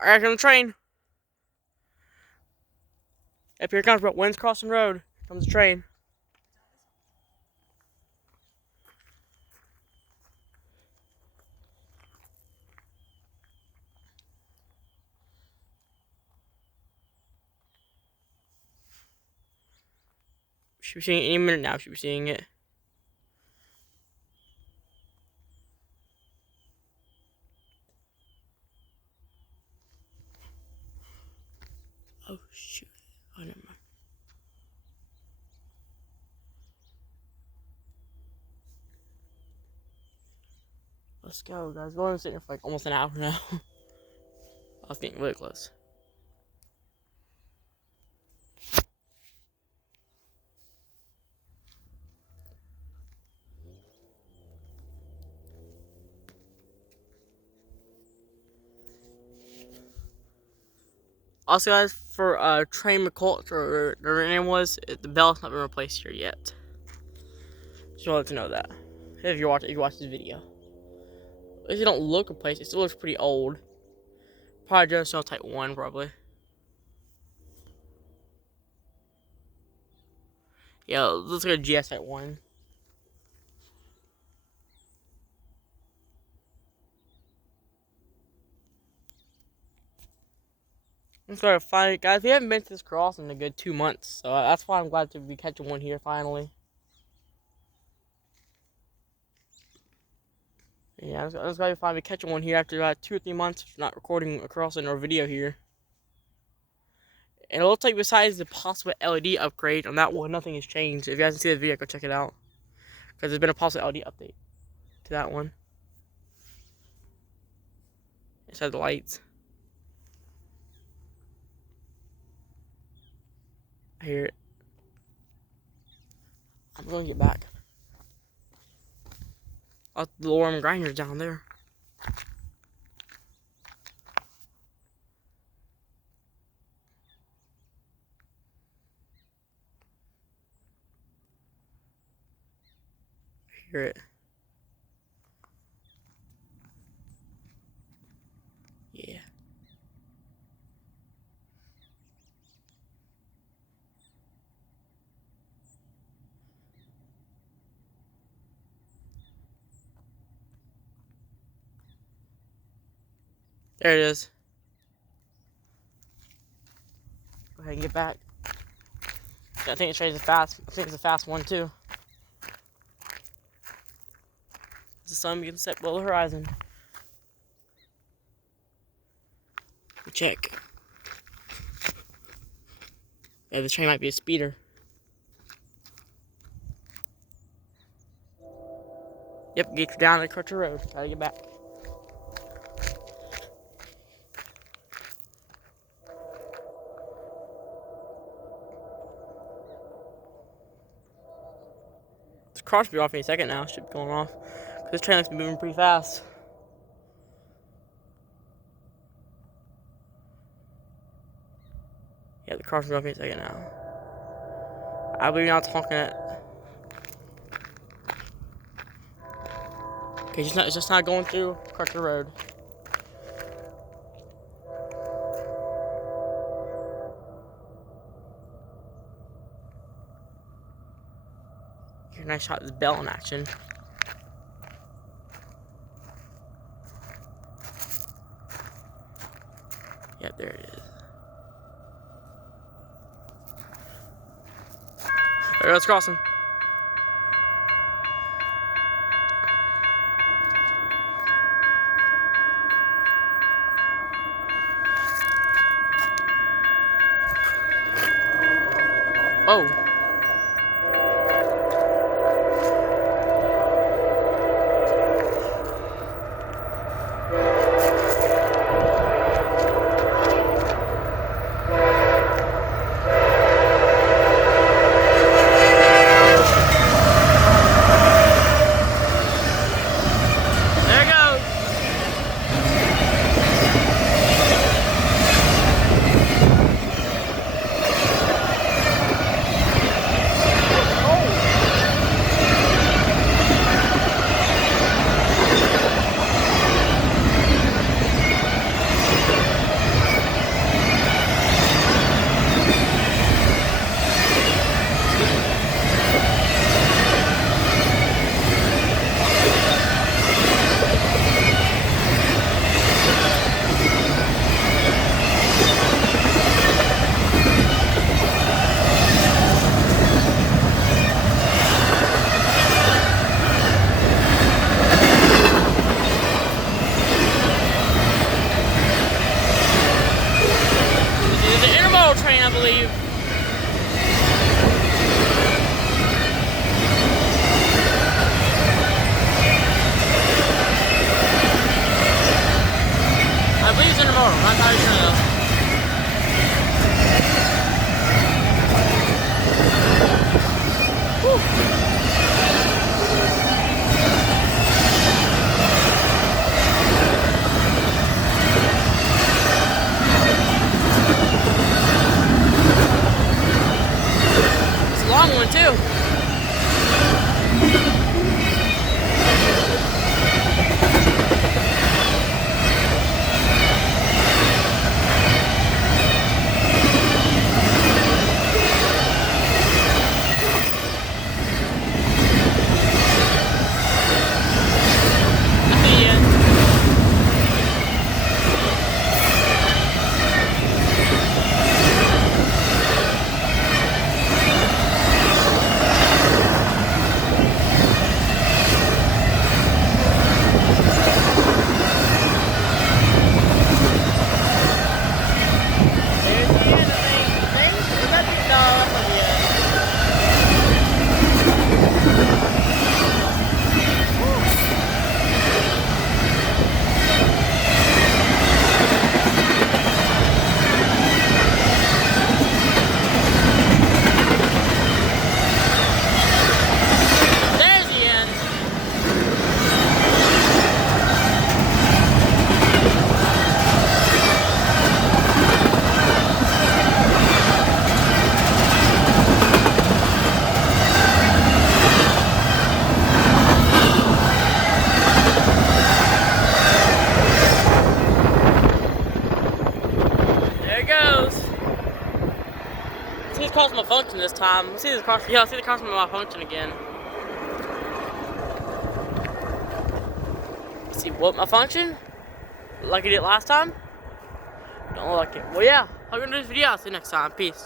Alright, on the train. Yep, here it comes, bro. Wind's crossing the road. Here comes the train. Should be seeing it any minute now. Should be seeing it. Oh shoot! Oh, never mind. Let's go, guys. We're only sitting here for like almost an hour now. I was getting really close. Also, guys, for Train McCourt, or their name was, the bell's not been replaced here yet. Just wanted to know that. If you watch this video. At least it don't look replaced. It still looks pretty old. Probably just Type 1, probably. Yeah, let's go to GS Type 1. I'm sorry, finally, guys, we haven't been to this crossing in a good 2 months, so that's why I'm glad to be catching one here finally. Yeah, I'm glad we finally catching one here after 2 or 3 months of not recording a crossing or video here. And it looks like besides the possible LED upgrade on that one, nothing has changed. If you guys didn't see the video, go check it out. Because there's been a possible LED update to that one. Inside the lights. I hear it. I'm going to get back. Oh, the alarm grinder's down there. I hear it. Yeah. There it is. Go ahead and get back. Yeah, I think it trains fast. I think it's a fast one too. The sun begins to set below the horizon. We check. Yeah, the train might be a speeder. Yep, get you down the Crutcher Road. Gotta get back. This car should be off any second now. Should be going off. This train looks to be moving pretty fast. Yeah, the car should be off any second now. I believe you're not talking it. Okay, it's just not going through Crutcher Road. Here, nice shot of this bell in action. Yep, there it is. There goes crossing. Oh. I believe. I believe it's intermodal. I'm not entirely sure though. Whew. It's a long one too. It cost my function this time. Let's see the cost. Yeah, let's see the cost of my function again. Let's see what my function. Like I did last time. Don't like it. Well, yeah. Hope you enjoyed this video. I'll see you next time. Peace.